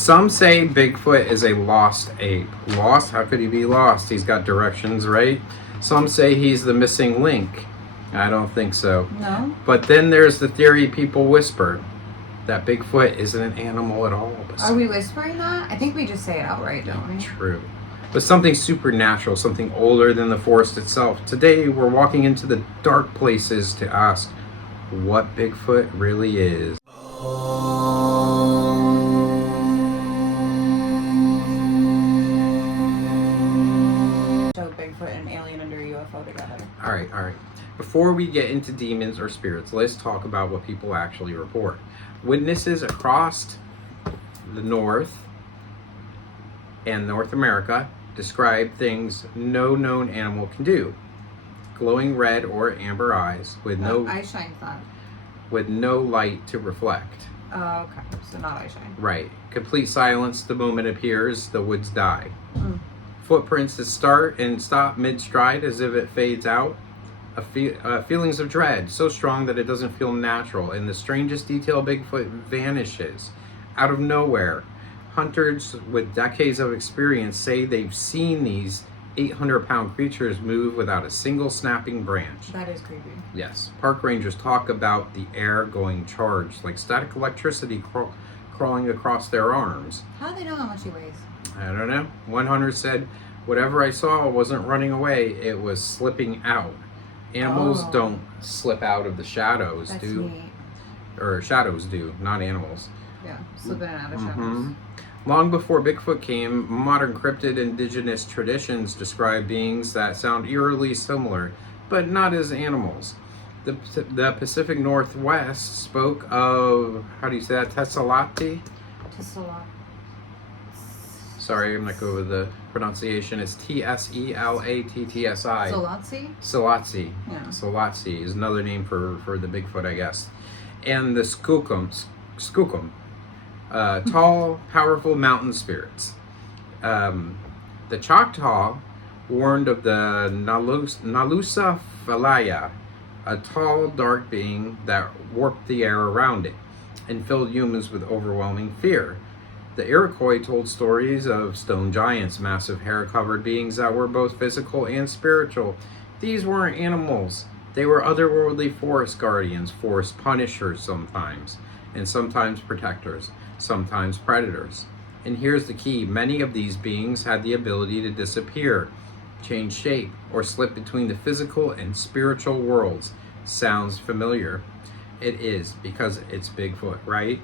Some say Bigfoot is a lost ape. Lost? How could he be lost? He's got directions, right? Some say he's the missing link. I don't think so. No? But then there's the theory people whisper that Bigfoot isn't an animal at all. Are we whispering that? I think we just say it outright, don't we? True. But something supernatural, something older than the forest itself. Today, we're walking into the dark places to ask what Bigfoot really is. Show Bigfoot and an alien under a UFO together. All right. Before we get into demons or spirits, let's talk about what people actually report. Witnesses across the North and North America describe things no known animal can do. Glowing red or amber eyes with eye shine thought. With no light to reflect. Oh, okay. So not eye shine. Right. Complete silence the moment it appears, the woods die. Footprints that start and stop mid-stride as if it fades out. Feelings of dread so strong that it doesn't feel natural. And the strangest detail, Bigfoot vanishes out of nowhere. Hunters with decades of experience say they've seen these 800-pound creatures move without a single snapping branch. That is creepy. Yes. Park rangers talk about the air going charged, like static electricity crawling across their arms. How do they know how much he weighs? I don't know. One hunter said, "Whatever I saw wasn't running away, it was slipping out." Animals don't slip out of the shadows, That's do? neat. Or shadows do, not animals. Yeah, slipping out of shadows. Long before Bigfoot came, modern cryptid indigenous traditions describe beings that sound eerily similar, but not as animals. The Pacific Northwest spoke of, how do you say that, Tesselati? Sorry, I'm not good with the pronunciation. It's Tselatsi. Solatsi? Selatsi. Yeah. Selatsi is another name for the Bigfoot, I guess. And the Skookum. Tall, powerful mountain spirits. The Choctaw warned of the Nalusa Falaya, a tall, dark being that warped the air around it and filled humans with overwhelming fear. The Iroquois told stories of stone giants, massive hair-covered beings that were both physical and spiritual. These weren't animals. They were otherworldly forest guardians, forest punishers sometimes, and sometimes protectors, sometimes predators. And here's the key. Many of these beings had the ability to disappear, change shape, or slip between the physical and spiritual worlds. Sounds familiar? It is, because it's Bigfoot, right?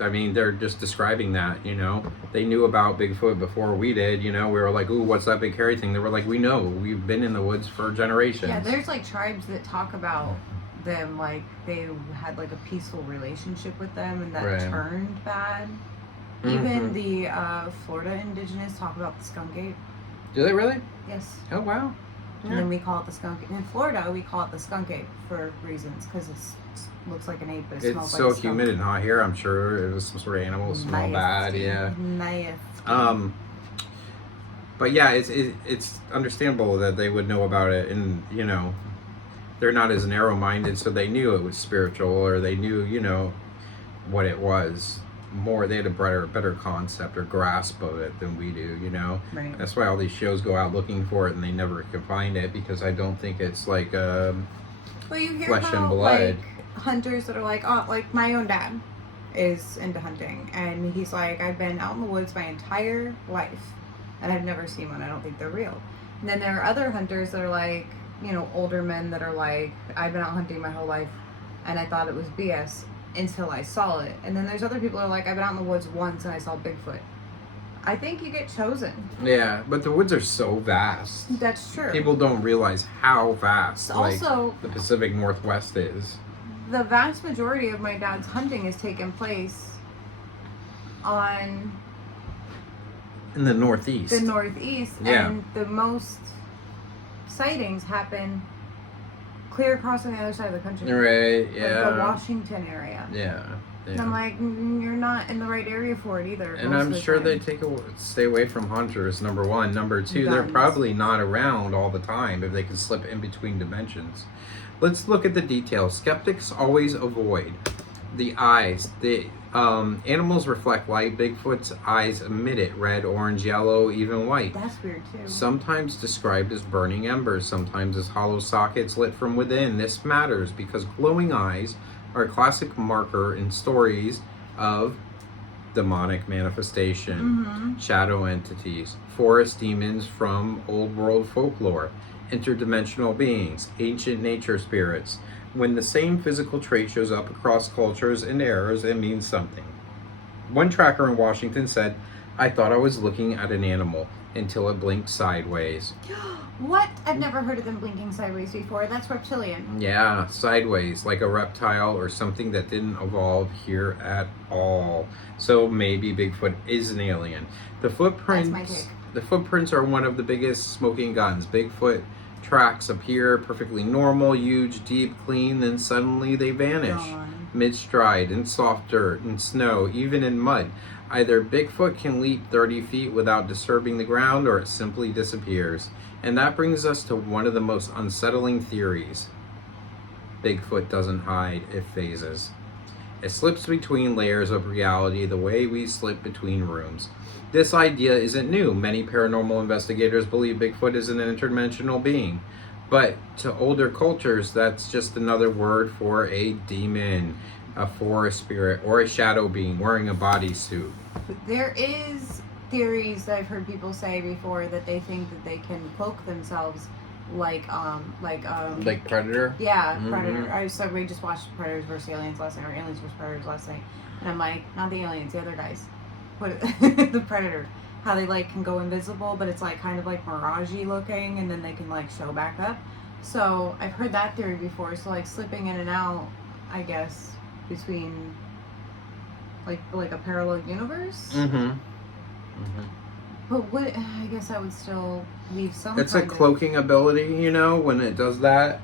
I mean, they're just describing that, you know. They knew about Bigfoot before we did, you know. We were like, ooh, what's that big hairy thing? They were like, we know. We've been in the woods for generations. Yeah, there's like tribes that talk about them like they had like a peaceful relationship with them and that turned bad. Even the Florida indigenous talk about the skunk ape. Do they really? Yes. Oh, wow. And then we call it the skunk. In Florida, we call it the skunk ape for reasons, because it looks like an ape, but it smells like a skunk. It's so humid and hot here. I'm sure it was some sort of animal. It smelled bad. Yeah. But yeah, it's understandable that they would know about it, and you know, they're not as narrow-minded, so they knew it was spiritual, or they knew, you know, what it was. They had a better concept or grasp of it than we do, you know. Right. That's why all these shows go out looking for it and they never can find it, because I don't think it's like well, you hear flesh about, and blood. Like hunters that are like, oh, like my own dad is into hunting, and he's like, I've been out in the woods my entire life and I've never seen one. I don't think they're real. And then there are other hunters that are like, you know, older men that are like, I've been out hunting my whole life and I thought it was BS until I saw it. And then there's other people that are like, I've been out in the woods once and I saw Bigfoot. I think you get chosen. Yeah, but the woods are so vast. That's true. People don't realize how vast Also, the Pacific Northwest is. The vast majority of my dad's hunting has taken place in the Northeast. The Northeast, yeah. And the most sightings happen clear across on the other side of the country. Right, yeah. Like the Washington area. Yeah. And I'm like, you're not in the right area for it either. And I'm sure they stay away from hunters, number one. Number two, they're probably not around all the time if they can slip in between dimensions. Let's look at the details. Skeptics always avoid the eyes. Animals reflect light. Bigfoot's eyes emit it: red, orange, yellow, even white. That's weird too. Sometimes described as burning embers, sometimes as hollow sockets lit from within. This matters because glowing eyes are a classic marker in stories of demonic manifestation, shadow entities, forest demons from old world folklore, interdimensional beings, ancient nature spirits. When the same physical trait shows up across cultures and eras, it means something. One tracker in Washington said, "I thought I was looking at an animal until it blinked sideways." What? I've never heard of them blinking sideways before. That's reptilian. Yeah, sideways, like a reptile or something that didn't evolve here at all. So maybe Bigfoot is an alien. The footprints, That's my take. the footprints are one of the biggest smoking guns. Bigfoot tracks appear perfectly normal, huge, deep, clean, then suddenly they vanish. Gone. Mid-stride, in soft dirt, in snow, even in mud. Either Bigfoot can leap 30 feet without disturbing the ground, or it simply disappears. And that brings us to one of the most unsettling theories. Bigfoot doesn't hide, it phases. It slips between layers of reality the way we slip between rooms. This idea isn't new. Many paranormal investigators believe Bigfoot is an interdimensional being. But to older cultures, that's just another word for a demon, a forest spirit, or a shadow being wearing a bodysuit. There is theories that I've heard people say before that they think that they can cloak themselves like Predator? yeah, Predator. We just watched Predators vs. Aliens last night, or Aliens vs. Predators last night, and I'm like, not the aliens, the other guys. What the Predator? How they like can go invisible, but it's like kind of like mirage-y looking, and then they can like show back up. So I've heard that theory before. So like slipping in and out, I guess, between like a parallel universe. But what? I guess that would still leave some. It's a cloaking ability, you know, when it does that.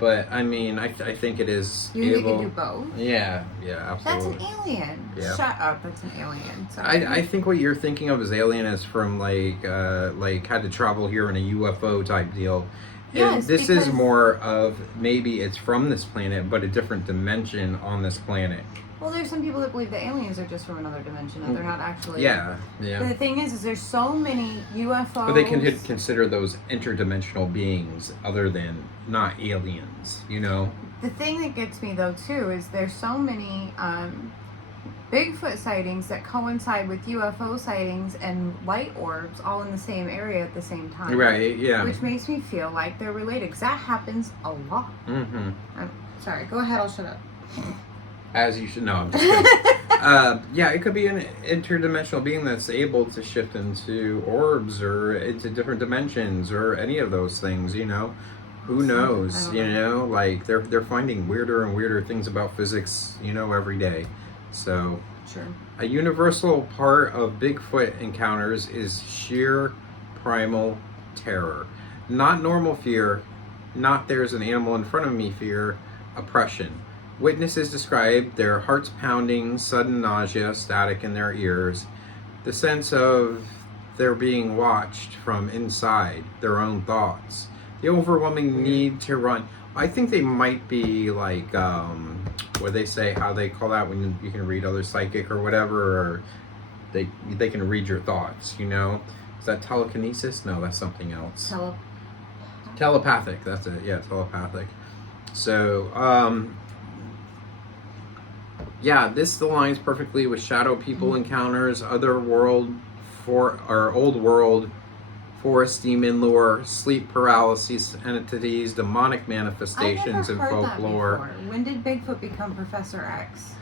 But I mean, I think it is You think able. it can do both? Yeah, absolutely. That's an alien. Yeah. Shut up. That's an alien. Sorry. I think what you're thinking of as alien is from like had to travel here in a UFO type deal. Yes, this is because- more of maybe it's from this planet, but a different dimension on this planet. Well, there's some people that believe that aliens are just from another dimension, and they're not actually. Yeah. But the thing is there's so many UFOs. But they can consider those interdimensional beings other than not aliens, you know? The thing that gets me though too is there's so many Bigfoot sightings that coincide with UFO sightings and light orbs all in the same area at the same time. Right, yeah. Which makes me feel like they're related, because that happens a lot. Mm-hmm. I'm sorry, go ahead, I'll shut up. As you should know. I'm just kidding. Yeah, it could be an interdimensional being that's able to shift into orbs or into different dimensions or any of those things, you know? Who knows? You know, like they're finding weirder and weirder things about physics, you know, every day. So Sure. a universal part of Bigfoot encounters is sheer primal terror. Not normal fear, not there's an animal in front of me fear, oppression. Witnesses describe their hearts pounding, sudden nausea, static in their ears, the sense of they're being watched from inside, their own thoughts, the overwhelming need to run. I think they might be like, what they say, how they call that when you can read other psychic or whatever, or they can read your thoughts, you know? Is that telekinesis? No, that's something else. Telepathic, that's it, yeah, telepathic. So, yeah, this aligns perfectly with shadow people encounters, other world old world forest demon lore, sleep paralysis entities, demonic manifestations, and folklore. When did Bigfoot become Professor X?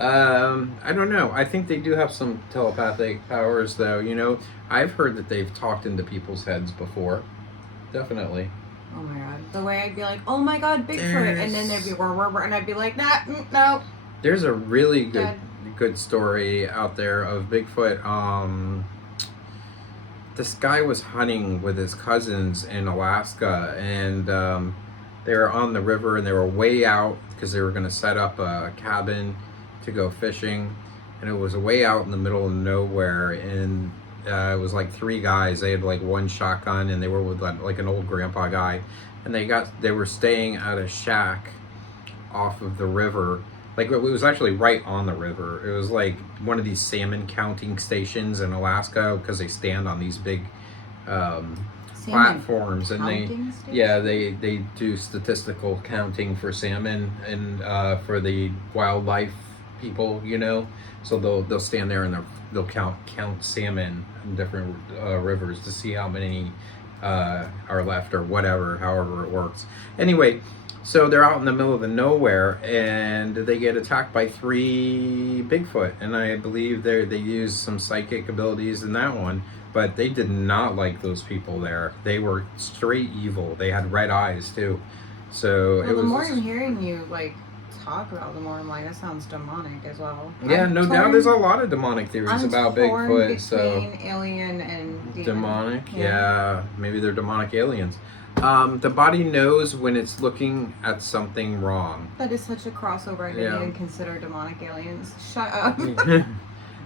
I don't know. I think they do have some telepathic powers, though. You know, I've heard that they've talked into people's heads before. Definitely. Oh my god. The way I'd be like, oh my god, Bigfoot, and then they'd be and I'd be like, nah, no. There's a really good story out there of Bigfoot. This guy was hunting with his cousins in Alaska, and they were on the river, and they were way out because they were going to set up a cabin to go fishing, and it was way out in the middle of nowhere, and it was like three guys. They had like one shotgun, and they were with like an old grandpa guy, and they were staying at a shack off of the river, Like it was actually right on the river. It was like one of these salmon counting stations in Alaska because they stand on these big platforms, and they do statistical counting for salmon and for the wildlife people, you know. So they'll stand there and they'll count salmon in different rivers to see how many are left or whatever, however it works. Anyway, so they're out in the middle of the nowhere and they get attacked by 3 Bigfoot, and I believe they use some psychic abilities in that one. But they did not like those people there. They were straight evil. They had red eyes too. So well, the more I'm hearing you like talk about, the more I'm like, that sounds demonic as well. Yeah, no doubt. There's a lot of demonic theories about Bigfoot. So alien and demonic. Yeah, maybe they're demonic aliens. The body knows when it's looking at something wrong. That is such a crossover. I didn't even consider demonic aliens. Shut up.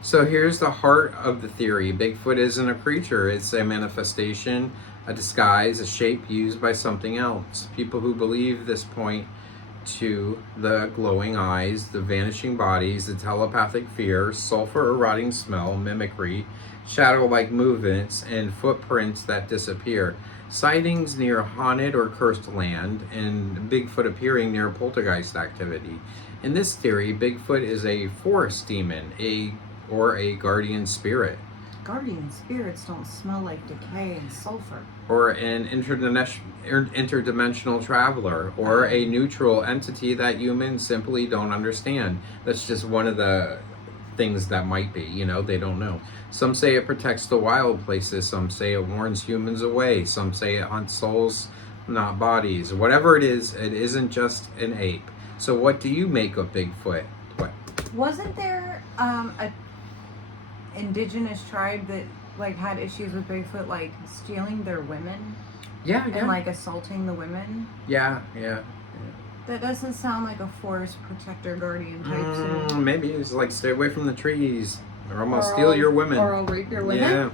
So here's the heart of the theory. Bigfoot isn't a creature. It's a manifestation, a disguise, a shape used by something else. People who believe this point to the glowing eyes, the vanishing bodies, the telepathic fear, sulfur or rotting smell, mimicry, shadow-like movements, and footprints that disappear. Sightings near haunted or cursed land, and Bigfoot appearing near poltergeist activity. In this theory, Bigfoot is a forest demon, or a guardian spirit. Guardian spirits don't smell like decay and sulfur. Or an interdimensional traveler, or a neutral entity that humans simply don't understand. That's just one of the things that might be, you know, they don't know. Some say it protects the wild places, some say it warns humans away, some say it hunts souls, not bodies. Whatever it isn't just an ape. So what do you make of Bigfoot? What? Wasn't there a indigenous tribe that like had issues with Bigfoot, like stealing their women? Yeah. And like assaulting the women? Yeah. That doesn't sound like a forest protector guardian type. Maybe it's like stay away from the trees, or I'm gonna steal your women. Or I'll rape your women. Yeah.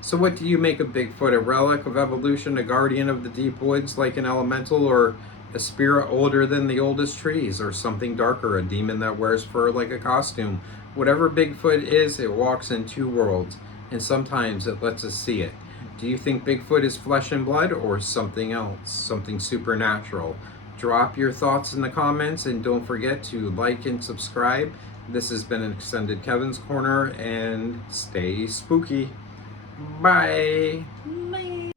So what do you make of Bigfoot? A relic of evolution, a guardian of the deep woods like an elemental, or a spirit older than the oldest trees, or something darker, a demon that wears fur like a costume? Whatever Bigfoot is, it walks in 2 worlds, and sometimes it lets us see it. Do you think Bigfoot is flesh and blood, or something else, something supernatural? Drop your thoughts in the comments, and don't forget to like and subscribe. This has been an extended Kevin's Corner, and stay spooky. Bye. Bye.